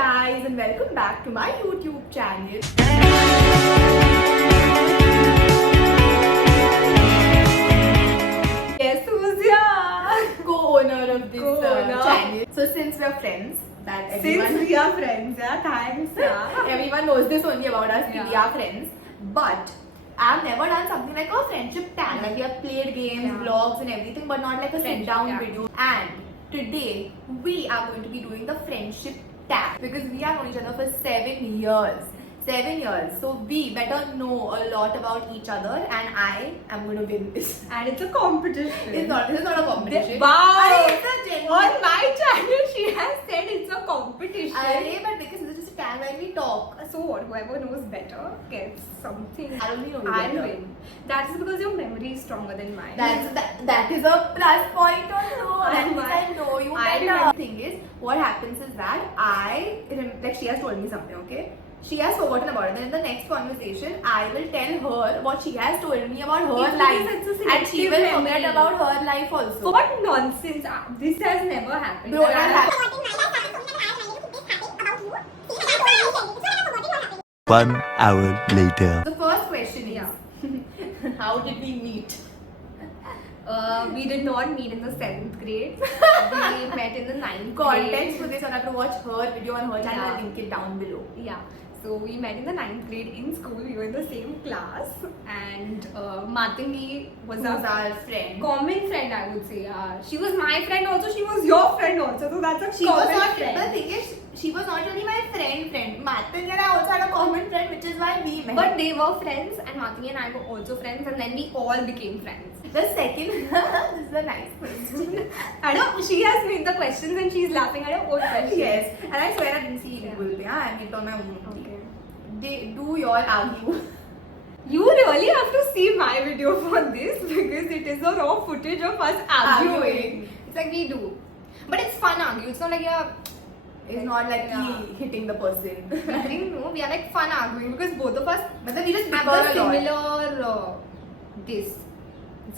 guys, and welcome back to my YouTube channel. Guess who's here? Co-owner of this Co-owner. channel. So since we're friends, that everyone, Since we are friends, yeah, thanks. Yeah. everyone knows this only about us. Yeah. We are friends, but I've never done something like a friendship tag. Like we have played games, Yeah. vlogs, and everything, but not like a Friendship sit-down tag. video. And today we are going to be doing the friendship tag because we have known each other for 7 years. 7 years. So we better know a lot about each other, and I am going to win this. And it's a competition. This is not a competition. Wow! It's a genuine. On my channel, she has said it's a competition. Arey, but because this is just a tag when we talk. So what? Whoever knows better gets something. I don't know you I'll better. win. That is because your memory is stronger than mine. That is a plus point also. I That means know. I know you I better. remember. Thing is, what happens is that she has told me something, okay? She has forgotten about it. Then in the next conversation, I will tell her what she has told me about her It's life, because it's a and she will selective forget memory. about her life also. What nonsense! This has never happened. Bro, That it I has have- One hour later. The first question is, Yeah. how did we meet? We did not meet in the 7th grade. We met in the 9th grade. Context for this, I have to watch her video on her channel. Yeah. I'll link it down below. Yeah. So we met in the 9th grade in school. We were in the same class, and Matangi was Who's our friend? common friend, I would say. She was my friend also. She was your friend also. So that's a She was common not. friend. The thing is, she was not really my friend. Matangi and I also had a common friend, which is why we met. But they were friends, and Matangi and I were also friends, and then we all became friends. the second, this is a nice question. I know she has made the questions and she's laughing at her own questions. Yes, and I swear I didn't see Yeah. Google. Yeah, I made it on my own. Okay. Do you all argue? You really have to see my video for this because it is a raw footage of us arguing. It's like we do. But it's fun argue. It's not like you're It's not like Yeah. me hitting the person. nothing new. We are like fun arguing because both of us But then we just have bicker the a lot. similar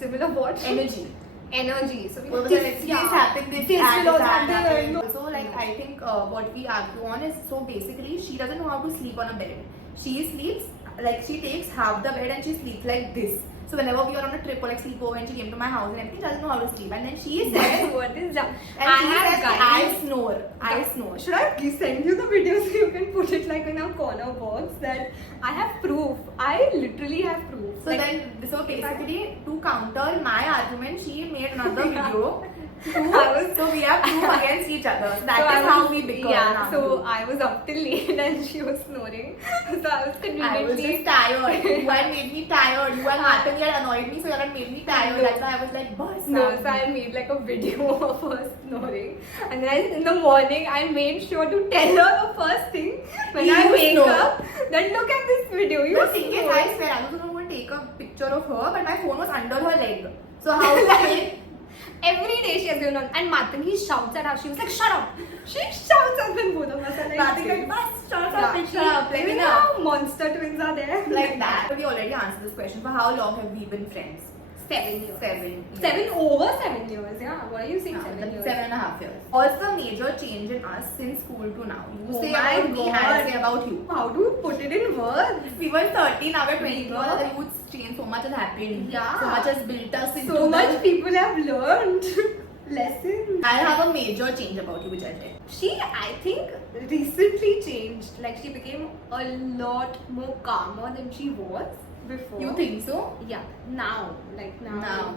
similar what? Energy. Energy. So we Well, this, this happened, this This happened, will also that happen. happened. Also, like I think what we argue on is, so basically she doesn't know how to sleep on a bed. She sleeps like she takes half the bed and she sleeps like this. So whenever we are on a trip or like sleepover and she came to my house and everything, she doesn't know how to sleep. And then she says, what is that? and she says, I snore. I snore. Should I send you the video so you can put it like in a corner box that I have proof? I literally have proof. So so basically, to counter my argument, she made another video. So we have proof against each other. That is how we bicker. Yeah, and so argue. I was up till late and she was snoring. So I was I was conveniently just tired. You had made me tired. You and Matangi had annoyed me, so you had made me tired. No. That's why I was like, boss. No, so I made like a video of her snoring, and then in the morning I made sure to tell her the first thing when You I wake snore. up that look at this video. You The thing is, snore. I swear, I was going to take a picture of her, but my phone was under her leg. So how was I? Every day she has given on, and Matangi shouts at her. She was like, "Shut up!" She shouts at when both of us are like, Matangi like, boss, shut up, Yeah, shut up. Like, you you know know, how monster twins are there. like that. We already answered this question. For how long have we been friends? 7 years. 7 years. 7 over 7 years. Yeah. What are you saying? No, 7 years. 7.5 years. What's the major change in us since school to now? You Oh say my about me, I God. say about you. How do you put it in words? We were 13, now we're 20. We All were- the youth's changed. So much has happened. Yeah. So much has built us into So the- much people have learned lessons. I have a major change about you, which I'll tell. She, I think, recently changed. Like she became a lot more calmer than she was before. You think so? Yeah. Now, like now, Now.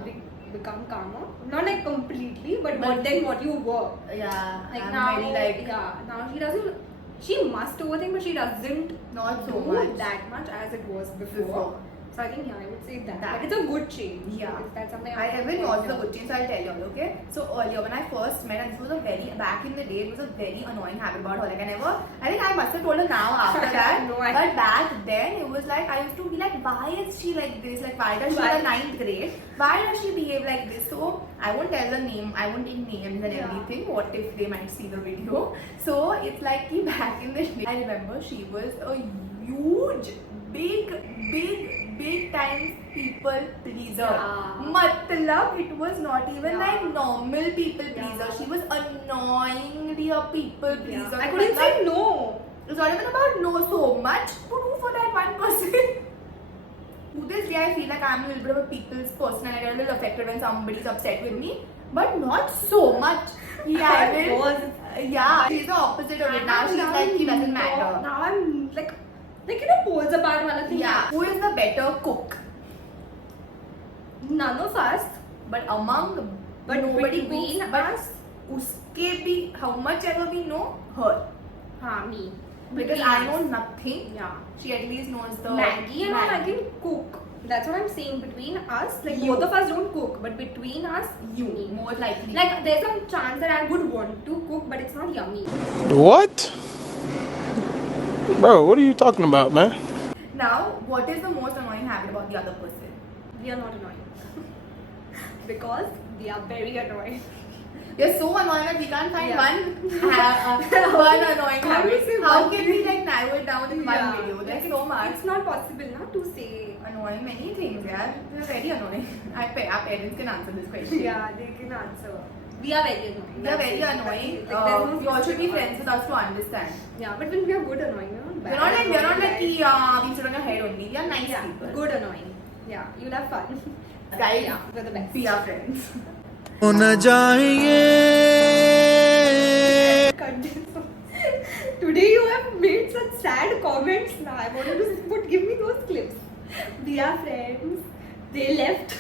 become calmer. Not like completely, but But- more than what you were. Yeah. Like I'm now, very like yeah. Now she doesn't. She must overthink, but she doesn't not so do much. that much as it was before. Before. So I think yeah, I would say that. That. But it's a good change. Yeah. Because that's something I even was the good change, so I'll tell you all, okay? So earlier when I first met, and this was a very, back in the day, it was a very annoying habit about her. Like I think I must have told her now after that. No, I- But back then, it was like, I used to be like, why is she like this? Like, why does she Why? in the 9th grade? Why does she behave like this? So I won't tell the name, I won't take names and Yeah. everything. What if they might see the video? So it's like, back in the day, I remember she was a huge, big time people pleaser. Yeah. Matlab, it was not even Yeah. like normal people Yeah. pleaser. She was annoyingly a people pleaser. I couldn't say no. It's not even about no so much to do for that one person. To this day, I feel like I'm a little bit of a people's person and I get a little affected when somebody's upset with me, but not so much. Yeah, I will. Yeah, she's the opposite of it. Now she's like, it doesn't matter. Now I'm like poles apart wala thing. Yeah. Who is the better cook? None of us. But among, But nobody between cooks, but us, uske bhi, how much ever we know, her. me. Because Between I us. know nothing. Yeah. She at least knows the Maggie and all I can cook. That's what I'm saying. Between us, like You. both of us don't cook, but between us, You, more likely. like there's some chance that I would want to cook, but it's not yummy. What? Bro, what are you talking about, man? Now, what is the most annoying habit about the other person? We are not annoying. Because we are very annoying. You're so annoying that we can't find Yeah. one annoying How do you habit. say How one can thing? we like narrow it down in Yeah. one video? There's so much. It's not possible now to say. Annoying many things, yeah. They're very annoying. Our parents can answer this question. Yeah, they can answer. We are very annoying. They're That's very it. annoying. That's it. Like, there's no You all should be specific friends with us to understand. Yeah, but when we are good annoying, you're not bad. We're not like annoying, we sit on your head only. We are nice yeah, people. good annoying. Yeah, you'll have fun. Guys, Yeah, we're the best. be our friends. Today you have made such sad comments now. I wanted to give me those clips. We are friends. They left.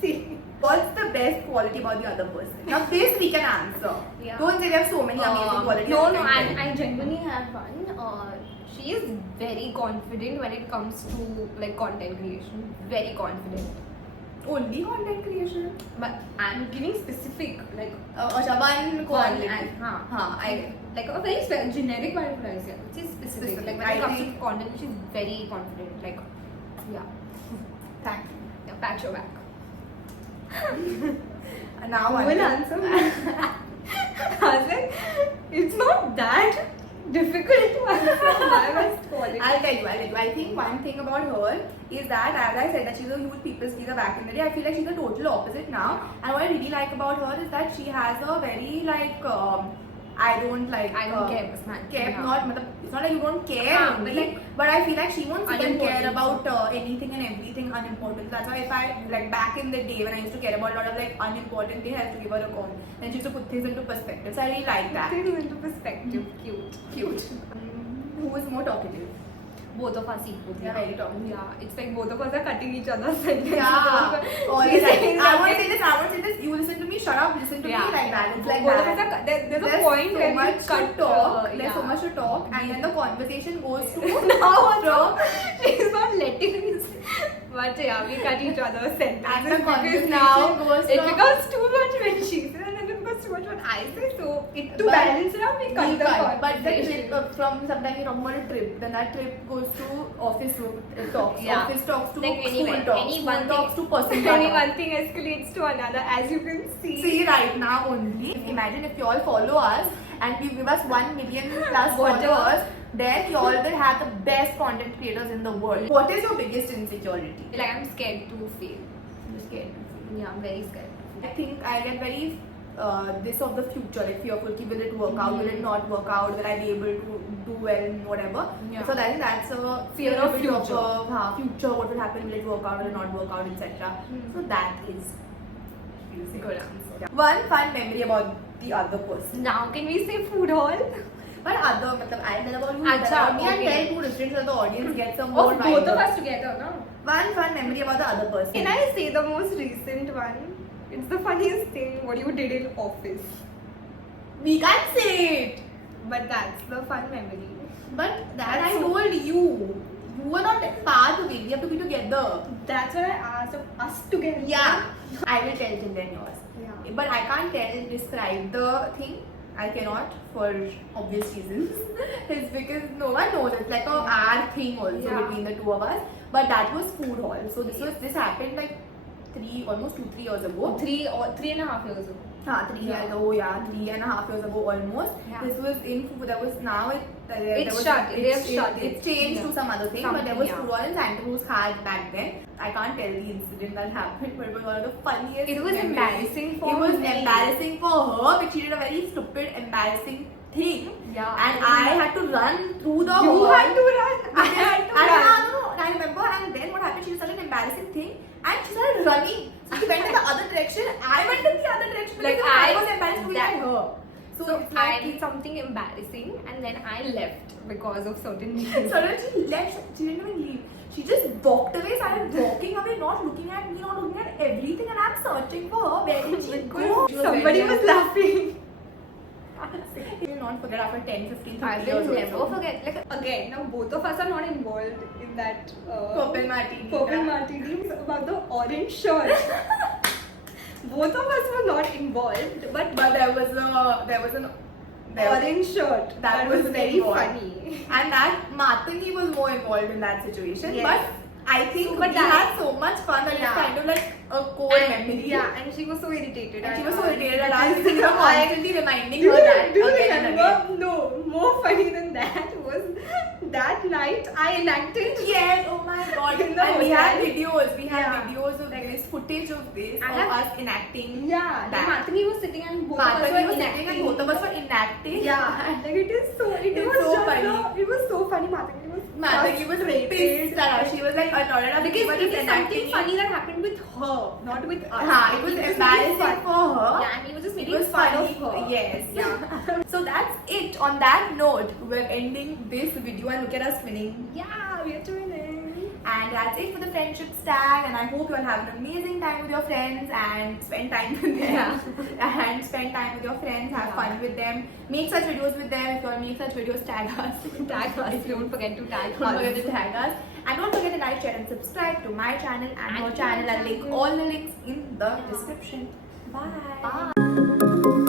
See. What's the best quality about the other person? Now this we can answer. Yeah. Don't say there are so many amazing qualities. No, of friends. I genuinely have one. She is very confident when it comes to like content creation. Very confident. Only content creation. But I'm giving specific like Acha, one quality. I like a very generic one for us. It's specific. Specific. Like when I it comes think- to content, she's very confident. Like yeah, Thank you. yeah, pat your back. And now one. Will answer. I was like, it's not that difficult to answer my best quality. I'll tell you. I think one thing about her is that, as I said, that she's a huge people's pleaser back in the day. I feel like she's the total opposite now. And what I really like about her is that she has a very like I don't care. personality. Care, Yeah. not it's not like you don't care But only, like but I feel like she won't even care unimportant about anything and everything unimportant. That's why if I like back in the day when I used to care about a lot of like unimportant things, I used to give her a call and she used to put things into perspective. So I really like that. Things into perspective. Cute. Who is more talkative? Both of us equal. They are very talkative. Yeah, it's like both of us are cutting each other's sentences. Yeah. We're Always like, saying I want to something. say this. You listen to me. Shut up. Listen to me. Like that. It's like both that. of us are, there's There's a point so where much we to cut talk. There's yeah. so much to talk, and then the conversation goes to now she's not letting us. But yeah, we cut each other's sentences And the because conversation now goes it from- becomes too much when she says and then it becomes too much when I say. So to But balance it out, we cut the But the conversation. trip from sometimes you talk about a trip, then that trip goes to office talks, Yeah. office talks to Like school any talks, one school thing- talks to person Any talks. one thing escalates to another, as you can see. See right now only. Imagine if you all follow us and you give us 1 million plus Whatever. followers, then you all will have the best content creators in the world. What is your biggest insecurity? Like I'm scared to fail. You're scared. Yeah, I'm very scared. I think I get very this of the future, like fearful. Ki, will it work out? Will it not work out? Will I be able to do well in whatever? Yeah. So I think that's a Fear of little bit future. Future. What will happen? Will it work out? Will it not work out? Etc. So that is Good answer. Yeah. One fun memory about the other person. Now can we say food hall? But other, matlab, I'll tell about you. Acha, Tell about me and okay. tell two different so the audience gets some more Of both of vibe. us together, no? One fun memory about the other person. Can I say the most recent one? It's the funniest thing what you did in office. We can't say it. But that's the fun memory. But that That's I so- told you. You were not part of it. We have to be together. That's what I asked of us together. Yeah. I will tell till then yours. Yeah. But I can't describe the thing. I cannot for obvious reasons. It's because no one knows. It's like a our thing also Yeah. between the two of us. But that was food hall. So this happened like almost 2-3 years ago. 3.5 years ago. 3 years ago, yeah, 3.5 years ago almost. Yeah. This was in food. There was now It's shut. They have shut it. It changed to Yeah. some other thing, but there Something, was yeah. food hall in Santa Cruz Khan back then. I can't tell the incident that happened, but it was one of the funniest. It was memories. embarrassing for It was me. embarrassing for her, but she did a very stupid, embarrassing thing. Yeah. And I had to run through the You hall. had to run. I had to And run. no, I remember, and then what happened, she was such an embarrassing thing, and she started running. So she went in the other direction, I went in the other direction, Like, because I I- was embarrassed looking that- at her. So, So it's I like, did something embarrassing and then I left because of certain reasons. suddenly she left, she didn't even leave. She just walked away, started walking away, not looking at me, not looking at everything, and I'm searching for her. Where did she go? She was Somebody very was laughing. You will not forget after 10, 15, 30 I years will or never so. forget. Like again, now both of us are not involved in that Purple martini. Purple martini about the orange shirt. Both of us were not involved, but But there was an orange shirt. That was very involved. funny. And that Matani was more involved in that situation. Yes. But I think But we that- had so much fun that Yeah. it's kind of like a core memory. Yeah, and she was so irritated. And she at was so us irritated at us because because we were I- constantly reminding Do her you, that do you again and remember? again. No, more funny than that was that night I enacted. Yes, oh my god. In the And we had hotel. videos. We had Yeah. videos of this, footage of this, I of have- us enacting. Yeah, that. Matani was sitting and both of us Matani were was sitting enacting. and both of us were enacting. Yeah, like it is so. It It's was so just funny. It was so funny. Matani was. Matani was pissed at us. She was like annoyed at us Because we were it just is something enacting. funny that happened with her, not with us. It was embarrassing for her. Yeah, and he was just It making was fun funny. of her. Yes. Yeah. So that's it. On that note, we're ending this video and look at us winning. Yeah, we are doing it. And that's it for the friendship tag. And I hope you all have an amazing time with your friends and spend time with them. Yeah. And spend time with your friends. Have Yeah. fun with them. Make such videos with them. If you want to make such videos, tag us. Tag us. Don't forget to tag Don't us. forget to tag us. And don't forget to like, share, and subscribe to my channel and And her to channel. my I'll link channel. all the links in the description. Bye. Bye.